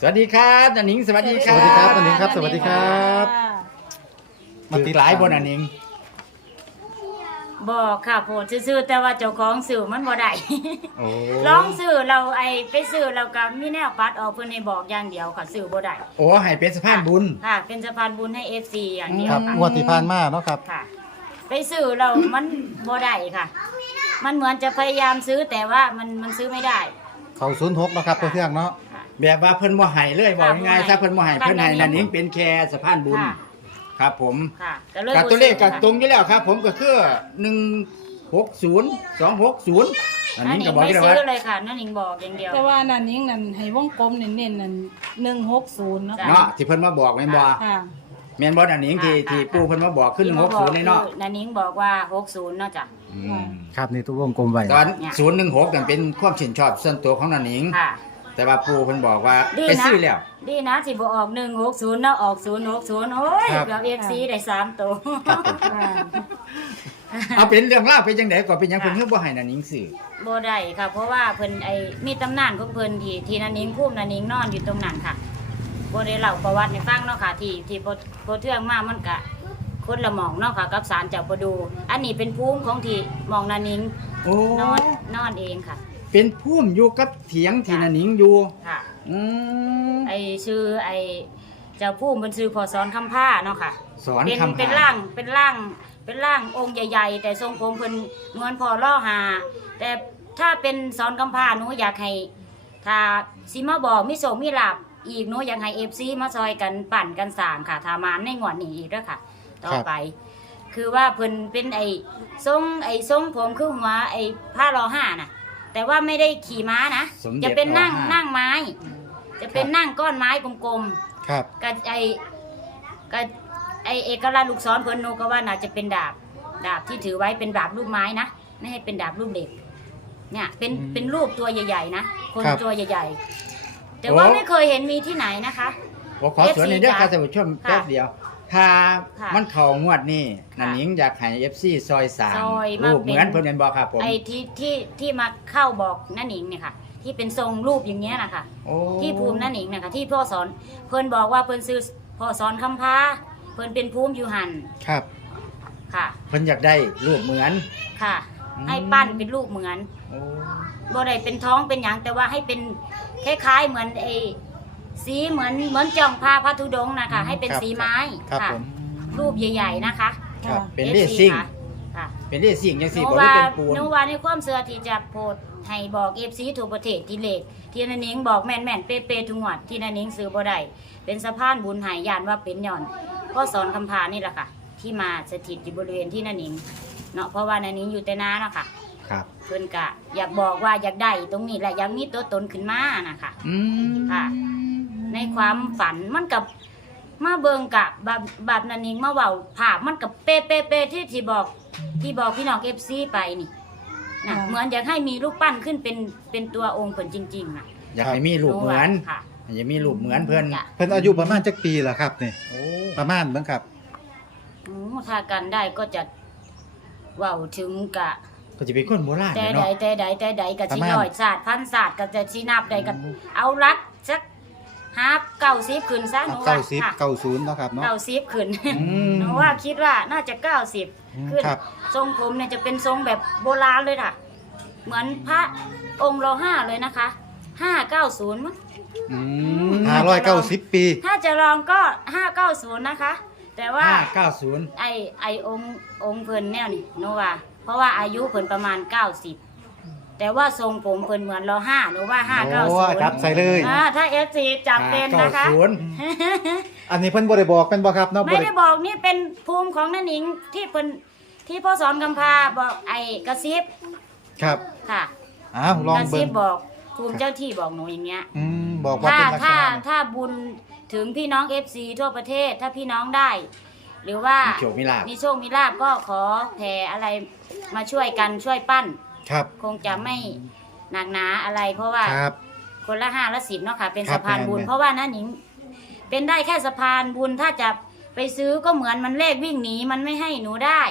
สวัสดีครับนันหนิงสวัสดีคสรับวัสดีครับนันหนิงครับสวัสดีครับ มาติดหลายบนนันหนิงบอกค่ะโพดซื่อๆแต่ว่าเจ้าของสื่อมันบ่ได้โอ้ร้องสื่อเราไอไปสื่อเราก็มีแนวปัดออกเพิ่นให้บอกอย่างเดียวค่ะสื่อบ่ได้โอ้ให้เป็นสะพานบุญ ค่ะ เป็นสะพานบุญให้ FC อย่างเดียควรับค่ะ งวดที่ผ่านมาเนาะครับค่ะไปสื่อเรามันบ่ได้ค่ะ มันเหมือนจะพยายามซื้อแต่ว่ามันมันซื้อไม่ได้ เขาศูนย์หกเนาะครับตัวเทื่องเนาะค่ะ แบบว่าเพิ่นบ่ให้เลยบอกง่ายๆค่ะถ้าเพิ่นบ่ให้ค่ะเพิ่นให้นันันนหหนินิงงเป็นแค่สะพานบุญค่ะ ครับ ผมค่ะก็เลยกับบ่ตัวเลขซื้อกับตรงอยู่แล้วครับ ผมก็คือ160 260นันหนั่นินงหก็นิงบอกไม่อยู่แล้วซื้อว่าเลยค่ะนั่นหนิงบอกอย่างเดียว แต่ว่านั่นนิ่งนั่นให้วงกลมเน้นๆนั่นหนึ่งหกศูนย์เนาะจ้ะเนาะที่เพิ่นมาบอกแม่นบ่ค่ะ แม่นบ่นันหนิงที่ค่ะที่ค่ะปู่เพิ่นมาบอกขึ้นที่มาบอก160นี่เนาะคือนั่นหนิงบอกว่า60เนาะจ้ะ อืมครับนี่ตัววงกลมไว้ ตอนเนี่ย016นั่นเป็นความชื่นชอบส่วนตัวของนันหนิง ค่ะ แต่ว่าปู่เพิ่นบอกว่าดีไปนะซื้อแล้ว ดีนะที่บออกหนึ่งหกศูนย์เนาะออกศูนย์หกศูนย์โอ้ยครับเกือบเอฟซีได้สามตัวค่ะเอาเป็นเรื่องเล่าวเป็นจังไดก็เป็นหยังค่ะ เพิ่นคือบ่ให้นันหนิงซื้อ บ่ได้ค่ะ เพราะว่าเพิ่นไอ้มีตำนานของเพิ่นที่ที่นันนิงคุ้มนันนิงนอนอยู่ตรงนั้นค่ะบ่ได้เล่าประวัติให้ฟังเนาะค่ะ ที่ที่พอพอเทื่องมามันกะคนละหมองเนาะค่ะ กับศาลเจ้าประดู อันนี้เป็นภูมิของที่หมองนันนิงโอ้นอนนอนเองค่ะ เป็นพุ่มอยู่กับเถียงที่นันหนิงอยู่ ค่ะ อืมไอ้ชื่อไอ้เจ้าภูมิเป็นชื่อพอสอนคำผ้าเนาะค่ะ สอนเป็นคำเป็นร่างเป็นร่างเป็นร่างองค์ใหญ่ ๆ แต่ทรงผมเพิ่นเหมือนพอล่อหา แต่ถ้าเป็นสอนกำพร้าหนูอยากให้ถ้าสิมาบอกมิโสมิลาบอีกหนูอยากให้เอฟซีมาซอยกันปั่นกันสร้างค่ะทามานในงวดนี้อีกเด้วยค่ะ ต่อไป คือว่าเพิ่นเป็นไอ้ทรงไอ้ทรงผมคือหัวไอ้ผ้ารอห้าน่ะ แต่ว่าไม่ได้ขี่ม้านะ สมเด็จจะเป็นนั่งรห้านั่งไม้ จะเป็นนั่งก้อนไม้กลมๆครับก็ไอก็ไอเอกลักษณ์ลูกศรเพิ่นโนก็ว่าน่าจะเป็นดาบ ดาบที่ถือไว้เป็นดาบรูปไม้นะ ไม่ให้เป็นดาบรูปเด็ก เนี่ย เป็นอืมเป็นรูปตัวใหญ่ๆนะ คนครับตัวใหญ่ๆ แต่ว่าไม่เคยเห็นมีที่ไหนนะคะ ผมขอสวนในอยเด้อ FC ค่ะท่านผู้ชมค่ะแป๊บเดียว ถ้าค่ะ มันเข้างวดนี่ค่ะนันหนิงอยากให้ FC ซอยสามซอยมารูปเป็นเหมือนเพิ่นแม่นบ่ครับผม ไอที่ที่ที่มาเข้าบอกนั่นหนิงเนี่ยค่ะ ที่เป็นทรงรูปอย่างเงี้ยนะคะโอ้ที่ภูมินั่นหนิงนะคะที่พ่อสอนเพิ่นบอกว่าเพิ่นซื้อพ่อสอนคำพาเพิ่นเป็นภูมิอยู่หันครับค่ะ เพิ่นอยากได้รูปเหมือน ค่ะ อืม ให้ปั้นเป็นรูปเหมือนโอ้บ่ได้เป็นท้องเป็นหยังแต่ว่าให้เป็นคล้ายๆเหมือนไอ้ สีเหมือนเหมือนจองผ้าพระธุดงค์นะคะให้เป็นครับสีไม้ครับค่ะผม รูปใหญ่ ๆนะคะ ครับ เป็น FC เลซิ่งค่ะค่ะเป็นเลซิ่งจังหซี่นูบ่ได้ว่าเป็นปูน หนูว่าในความเชื่อที่จะโพดให้บอกเอฟซีทั่วประเทศที่เลขที่นันนิงบอกแม่นๆเป๊ะๆทุกงวดที่นันนิงซื้อบ่ได้เป็นสะพานบุญหายยานว่าเป็นหย่อนพ่อสอนคำพานี่แหละค่ะ ที่มาสถิตอยู่บริเวณที่นันนิงเนาะเพราะว่านันนิงอยู่แต่นาเนาะค่ะครับ เพิ่นกะอยากบอกว่าอยากได้ตรงนี้แหละอยากมีตัวตนขึ้นมานะคะ อืมค่ะ ในความฝันมันกับมาเบิงกะแบบแบบนันนิงมาเว้าภาพมันกับเป๊ะเป๊ะเป๊ะที่ที่บอกที่บอกพี่น้องเอฟซีไปนี่นะค่ะเหมือนอยากให้มีรูปปั้นขึ้นเป็นเป็นตัวองค์เพิ่นจริงๆนะอยากให้มีรูปเหมือนค่ะ อยากมีรูปเหมือนเพิ่นจ้ะ เพิ่นอายุประมาณจักปีล่ะครับนี่โอ้ประมาณเบิ่งครับอืมถ้ากันได้ก็จะเว้าถึงกะ ก็จะเป็นคนโบราณแต่เนาะใดแต่ใดแต่ใดก็ประสิมาณร้อยศาสตร์พันศาสตร์ก็จะสินับได้ก็เอารักสัก ห้าเก้าสิบขึ้นซะหนูว่าเก้าสิบค่ะเก้าศูนย์เนาะครับเนาะ เก้าสิบขึ้นอืมหนูว่าคิดว่าน่าจะเก้าสิบอืมขึ้นครับ ทรงผมเนี่ยจะเป็นทรงแบบโบราณเลยค่ะ เหมือนพระองค์รอห้าเลยนะคะห้าเก้าศูนย์มั้งอืมห้าร้อยเก้าสิบปี ถ้าจะลองก็ห้าเก้าศูนย์นะคะ แต่ว่าห้าเก้าศูนย์ไอไอองค์องค์เพิ่นแนวนี่หนูว่า เพราะว่าอายุเพิ่นประมาณเก้าสิบ แต่ว่าทรงผมเพิ่นเหมือนรอห้าหนูว่าห้าเก้าโอ้ศูนย์จับใส่เลยอ่าถ้าเอฟซีจับเป็นนะคะห้าเก้าศูนย์อันนี้เพิ่นบ่ได้บอกเป็นบ่ครับเนาะบ่ไม่ได้ได้บอกนี่เป็นภูมิของนันหนิงที่เพิ่นที่พ่อสอนกำพาบอกไอ้กระซิบครับค่ะอ้าวลองกระเบิ่ซิงบบอกภูมิเจ้าที่บอกหนูอย่างเงี้ย อืมบอกว่าถ้าเป็นลักษถ้าณะถ้าบุญถึงพี่น้องเอฟซีทั่วประเทศถ้าพี่น้องได้ หรือว่ามีโชคมีลาภ มีโชคมีลาบก็ขอแผ่อะไรมาช่วยกันช่วยปั้น ครับ คงจะไม่หนักหนาอะไร เพราะว่าครับ คนละห้าละสิบเนาะค่ะ เป็นครับสะพานบุญ แม่นๆ เพราะว่านั่นหนิงเป็นได้แค่สะพานบุญถ้าจะไปซื้อก็เหมือนมันเลขวิ่งหนีมันไม่ให้หนูได้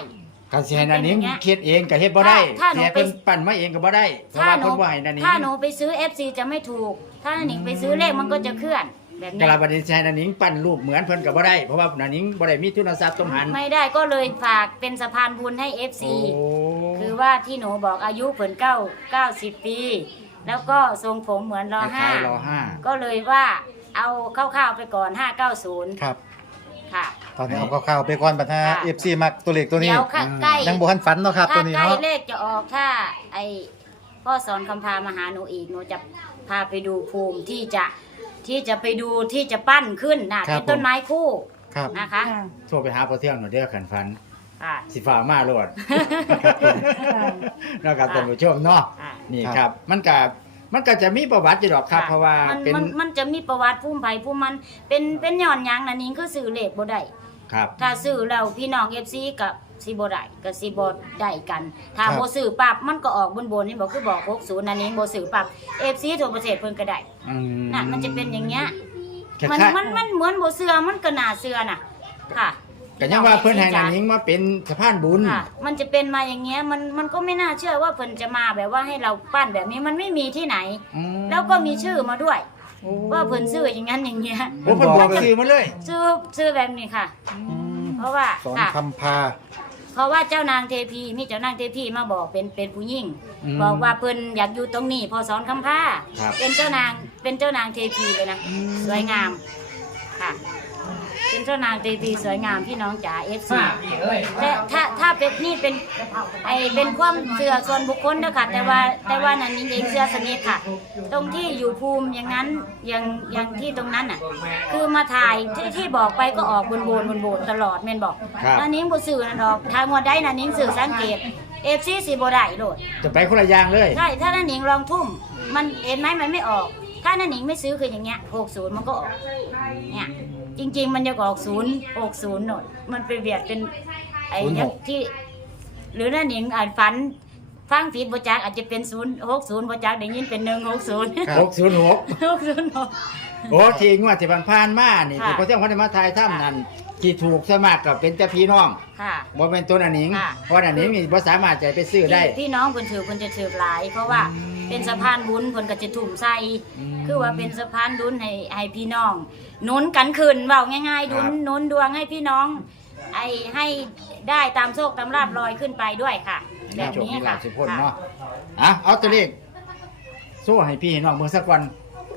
การสิให้นันหนิงเป็นอย่างเงี้ยคิดเองก็เฮ็ดบ่ได้ถ้าถ้าหนูเสียไป เพิ่นปั่นมาเองก็บ่ได้เพราะถ้าว่าหนูเพิ่นบ่ให้นันหนิงถ้าหนูไปซื้อ FC จะไม่ถูก ถ้าถ้านันหนิงไปซื้อเลขมันก็จะเคลื่อนแบบกเนี้ยระบาดใจนันหนิงปั้นรูปเหมือนเพิ่นก็บ่ได้เพราะว่านันหนิงบ่ได้มีทุนทรัพย์ตรงหัน ไม่ได้ก็เลยฝากเป็นสะพานบุญให้ FC โอ้ คือว่าที่หนูบอกอายุเพิ่นเก้าเก้าสิบปี แล้วก็ทรงผมเหมือนรอคห้าล้ายๆรอห้าก็เลยว่าเอาคร่าวๆไปก่อน590ครับ ค่ะ ตอนนี้เอาข่าวๆไปก่อนบัดฮะค่ะ FC มักตัวเลขตัวนี้เดี๋ยวค่ะใกล้ ยังบ่ทันฝันเนาะครับถ้าตัวนี้ใกล้เนาะ เลขจะออกถ้าไอพ่อสอนคำพามาหาหนูอีกหนูจะพาไปดูภูมิที่จะที่จะไปดูที่จะปั้นขึ้นนะเป็นต้นไม้คู่ครับนะคะค่ะโทรไปหาพอเที่ยงหน่อยเด้อขันฟัน ค่ะสิฟ้ามาโลดค่ะแล้วกับท่านผู้ชมเนาะค่ะนี่ครับมันก็มันก็จะมีประวัติอยู่ดอกครับ เพราะว่ามันเป็นมันมันจะมีประวัติภูมิภัยภูมิมันเป็นเป็นย้อนหยังนะนิ้งคือสื่อเลขบ่ได้ครับถ้าซื้อแล้วพี่น้อง FC กับสิบ่ได้กับสิบ่ได้กัน ถ้าครับ บ่ซื้อปั๊บมันก็ออกบนๆนี่บอกคือบอก60นั่นนี้บ่ซื้อปั๊บ FC ทั่วประเทศเพิ่นก็ได้อืมน่ะมันจะเป็นอย่างเงี้ยคล้ายมันๆมันมันเหมือนบ่เชื่อมันก็น่าเชื่อน่ะ ค่ะ ก็ยังว่าเพิ่นให้นันหนิงมาเป็นสะพานบุญ ค่ะมันจะเป็นมาอย่างเงี้ยมันมันก็ไม่น่าเชื่อว่าเพิ่นจะมาแบบว่าให้เราปั้นแบบนี้มันไม่มีที่ไหน อืมแล้วก็มีชื่อมาด้วย ว่าเพิ่นซื้ออย่างนั้นอย่างเงี้ยโอ้เพิ่นบอกชื่อมาเลยชื่อชื่อแบบนี้ค่ะอืมเพราะว่าสอนค่ะคำพา เพราะว่าเจ้านางเทพีมีเจ้านางเทพีมาบอกเป็นเป็นผู้หญิงม บอกว่าเพิ่นอยากอยู่ตรงนี้พอสอนคำผ้าครับ เป็นเจ้านางเป็นเจ้านางเทพีเลยนะสวยงามค่ะ เป็นเจ้านางเทพีสวยงามพี่น้องจ๋าเอฟซีแต่ถ้าถ้าเป็นนี่เป็นไอเป็นความเชื่อส่วนบุคคลนะคะแต่ว่าแต่ว่านันนี่เองเชื่อสนิทค่ะ ตรงที่อยู่ภูมิอย่างนั้นอย่างอย่างที่ตรงนั้นน่ะ คือมาถ่ายที่ที่บอกไปก็ออกบนโบนบนโบนตลอดแม่นบอกครับ นันนิ้งบ่สื่อนั่นออกทางวันได้นันนิ้งสื่อสังเกตเอฟซีสีบ่ได้โลดจะไปคนละอย่างเลย ใช่ถ้านันนิ้งลองทุ่ม มันเห็นไหมมันไม่ออก ถ้านันนิ้งไม่ซื้อคืออย่างเงี้ย60มันก็ออกเนี่ยจริง ๆ มันจะออก0 60หนดมันไปเบียดเป็นไอ้06ยักษ์ที่ หรือนันนิ้งอ่านฝันฟังผิดบ่จักอาจจะเป็น0 60บ่จักได้ยินเป็น160ครับหกศูนย์หก606โอ้ทีงวดที่ผ่านๆมานี่ค่ะที่พอเที่ยงเขาได้มาทายถ้ำนั่นที่ถูกสมัครกับเป็นแต่พี่น้องค่ะบ่เป็นตัวนันหนิงค่ะเพราะนันหนิงนี่บ่สามารถจะไปซื้อได้ พี่พี่น้องเพิ่นถือเพิ่นจะถือหลาย เพราะว่า เป็นสะพานบุญเพิ่นก็จะทุ่มใส่อืม คือว่าเป็นสะพานบุญให้ให้พี่น้องหนุนกันขึ้นเว้าง่ายๆหนุนครับหนุนดวงให้พี่น้อง ไอ้ให้ได้ตามโชคตามลาบลอยขึ้นไปด้วยค่ะ แบมีบโชคนี้มีลาค่ะภสิพ้นเนาะอะเอาตัวเลขโซ่ให้พี่ให้น้องเบิ่งสักวัน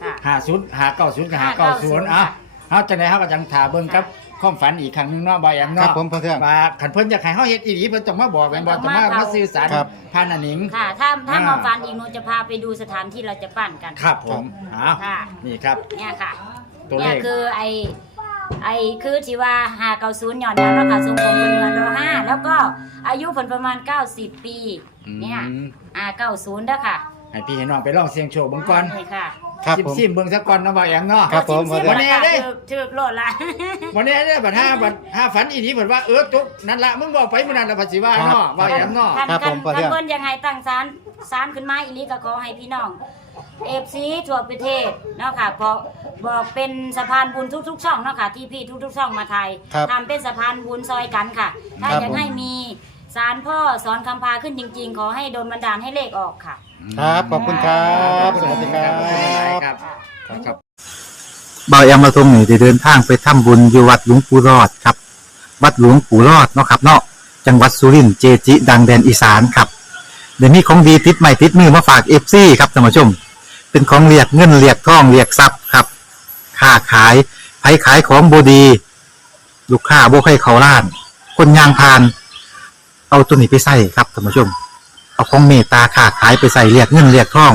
ค่ะ หาศูนย์หาเก้าศูนย์กับหา590เก้าศูนย์อะค่ะเฮาจังได๋เฮาก็จังถาเบิ่งกับ ค วามฝันอีกครั้งหนึงเนาะบ่อย่างครัเนาะบผมพอเที่ยงว่าคันเพิ่นอยากให้เฮาเฮ็ดอีหลีเพิ่นต้องมาบอกแม่นบ่ต้องมามาสื่อสารครับ ผ่านอันหนิง ค่ะ ถ้าถ้าอ่า มาฟันอีกหนูจะพาไปดูสถานที่เราจะปั้นกัน ครับผมอ้าวค่ะ นี่ครับ เนี่ยค่ะตัวเลเนี่ยข คือไอไอคือที่ว่าหาเกาศูนย์หย่อนแล้วค่ะทรงผมเป็นเงินเราห้าแล้วก็อายุผลประมาณ 90 ปี เนี่ยอืม อ่าเก้าศูนย์ด้อค่ะให้พี่ให้น้องไปลองเสี่ยงโชคเบิ่งก่อน นี่ค่ะ ครับสิบผม ซิมเบิ่งสักก่อนเนาะบ่อย่างเนาะ ครับผมซิมๆวันนี้ราคาเด้ถูกถูกโลดละวันนี้เนี่ยบัดห้าบัดห้าฝันอีนี้เพิ่นว่าเออจุกนั่นละมึงบอกไปมื้อนั้นละภาษีว่าเนาะว่าอย่างเนาะคันครับคัผนมพอคัเที่นยงเพิ่นยังไงตั้งศาลศาลขึ้นมาอีหลีก็ขอให้พี่น้องเอฟซีทั่วประเทศเนาะค่ะเพราะบอกเป็นสะพานบุญทุกๆช่องเนาะค่ะที่พี่ทุกๆช่องมาไทยครับทำเป็นสะพานบุญซอยกันค่ะ ถ้าครับอยากผมให้มีศาลพ่อสอนคำพาขึ้นจริง ๆ ขอให้โดนบันดาลให้เลขออกค่ะ ครับ ขอบคุณครับ สวัสดีครับ ครับครับเบาแอมมาทรงนี่ได้เดินทางไปทำบุญอยู่วัดหลวงปู่รอดครับ วัดหลวงปู่รอดเนาะครับเนาะจังหวัดสุรินทร์เจจิ ดังแดนอีสานครับเดี๋ยวนี้ของดีติดใหม่ติดมือมาฝากเอฟซีครับท่านผู้ชม เป็นของเรียกเงินเรียกทองเรียกทรัพย์ครับค้าขายไผขายของบดี ลูกค้าบ่ใครเขาล้าน คนยางพาน เอาตัวนี้ไปใส่ครับท่านผู้ชม เอาของเมตตาค้าขายไปใส่เรียกเงินเรียกทอง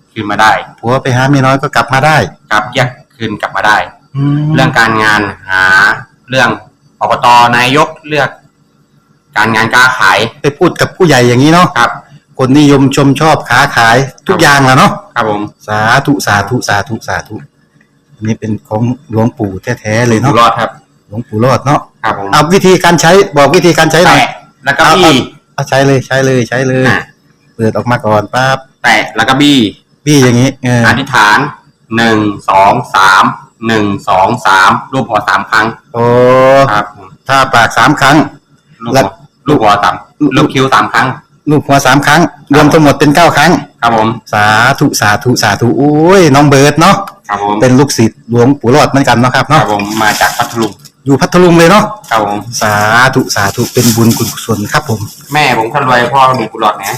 คืนมาได้ผัวไปหาเมียน้อยก็กลับมาได้กลับแยกคืนกลับมาได้แล้เรื่วองการงานหาเรื่องอบตนายกเลือก การงานการขายไปพูดกับผู้ใหญ่อย่างนี้เนาะครับคคนนิยมชมชอบค้าขายทุกอย่างแหล้วเนาะครับผมสาธุสาธุสาธุสาธุอันนี้เป็นของหลวงปู่แท้ๆเลยอยู่เนาะรอดครับ หลวงปู่รอดเนาะครับผมเอาวิธีการใช้บอกวิธีการใช้หน่อย แตะแล้วก็บี้เอาใช้เลยใช้เลยใช้เลย อะเปิดออกมาก่อนปั๊บแตะแล้วก็บี้ พี่อย่างนี้เอออธิษฐานหนึ่งสองสามหนึ่งสองสามรูปหัวสามครั้งโอ้ครับผมถ้าปากสามครั้ง ลูกแล้หัววลูกหัวสามลูกคิ้วสามครั้ง ลูกหัวสามครั้ง รวมทั้งหมดเป็นเก้าครั้ง ครับผมสาธุสาธุสาธุโอ้ยน้องเบิร์ดเนาะครับผมเป็นลูกศิษย์หลวงปู่รอดเหมือนกันเนาะครับครัเนาะบผมมาจากพัทลุงอยู่พัทลุงเลยเนาะครับผมสาธุสาธุเป็นบุญกุศลครับผม แม่ผมคนรวยพ่อมีกุหลาบนะ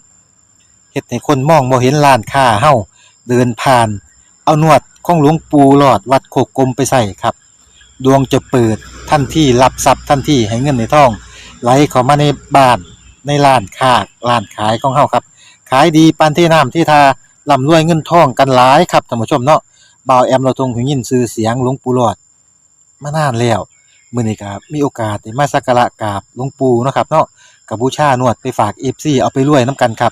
เฮ็ดให้คนมองบ่เห็นร้านค้าเฮาเดินผ่าน เอานวดของหลวงปู่หลอดวัดโคกกลมไปใส่ครับ ดวงจะเปิดทันที่รับทรัพย์ทันที่ให้เงินในท้อง ไหลเข้ามาในบ้านในร้านค้าร้านขายของเฮาครับ ขายดีปานที่น้ำที่ทาร่ำรวยเงินทองกันหลายครับท่านผู้ชมเนาะบ่าวแอมเราทรงหูยินชื่อเสียงหลวงปู่หลอดมานานแล้วมื้อนี้ก็มีโอกาสได้มาสักการะกราบหลวงปู่เนาะครับเนาะกับบูชานวดไปฝาก FC เอาไปรวยนํกันครับ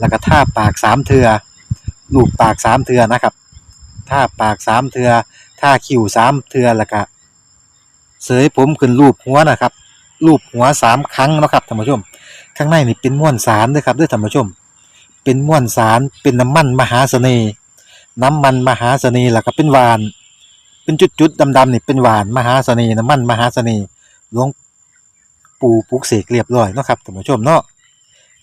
แล้วก็ท่าปากสามเทือลูบปากสามเทือนะครับท่าปากสามเทือท่าคิ้วสามเทือแล้วก็เสยผมขึ้นรูปหัวนะครับรูปหัวสามครั้งนะครับท่านผู้ชม ข้างในนี่เป็นม้วนสารด้วยครับด้วยท่านผู้ชม เป็นม้วนสารเป็นน้ำมันมหาเสน่ห์น้ำมันมหาเสน่ห์แล้วก็เป็นหวาน เป็นจุดๆดำๆนี่เป็นหวานมหาเสน่ห์น้ำมันมหาเสน่ห์หลวงปู่ปุกเสกเรียบร้อยนะครับท่านผู้ชมเนาะ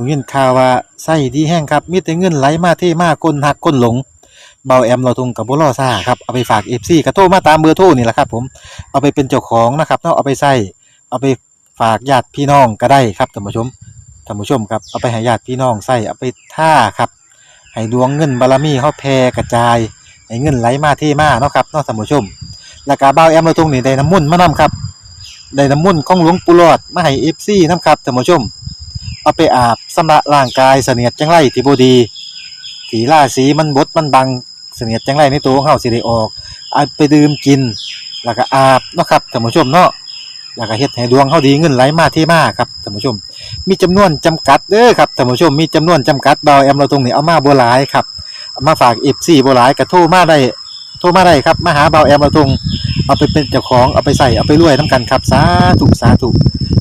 ผมยินข่าวว่าไส้ดีแห้งครับ มีแต่เงินไหลมาเทมาคนหักคนหลง เบาแอมเราทุงกับบุรอซ่าครับเอาไปฝากเอฟซีกระโทรมาตามเบอร์โทรนี่แหละครับผมเอาไปเป็นเจ้าของนะครับเนาะเอาไปใส่เอาไปฝากญาติพี่น้องก็ได้ครับท่านผู้ชมท่านผู้ชมครับเอาไปให้ญาติพี่น้องใส่เอาไปท่าครับให้ดวงเงินบารมีเขาแผ่กระจายให้เงินไหลมาเทมาเนาะครับเนาะท่านผู้ชมแล้วก็เบาแอมเราทุงนี่ได้น้ำมุ่นมานํครับได้น้ำมุ่นของหลวงปู่หลอดมาให้เอฟซีนํครับท่านผู้ชม เอาไปอาบสำระร่างกายเสนียดจังไรที่บดีถีล่าสีมันบดมันบังเสนียดจังไรในตัวของเฮาสิได้ออกเอาไปดื่มกิน แล้วก็อาบเนาะครับท่านผู้ชมเนาะแล้วก็เฮ็ดให้ดวงเฮาดีเงินไหลมาเทมาครับท่านผู้ชม มีจำนวนจำกัดเด้อครับท่านผู้ชมมีจำนวนจำกัดเบาแอมเราตรงนี้เอามาบ่หลายครับเอามาฝาก FC บ่หลายก็โทรมาได้โทรมาได้ครับมาหาเบาแอมเราตรงเอาไปเป็นเจ้าของเอาไปใส่เอาไปรวยนํกันครับสาธุสาธุ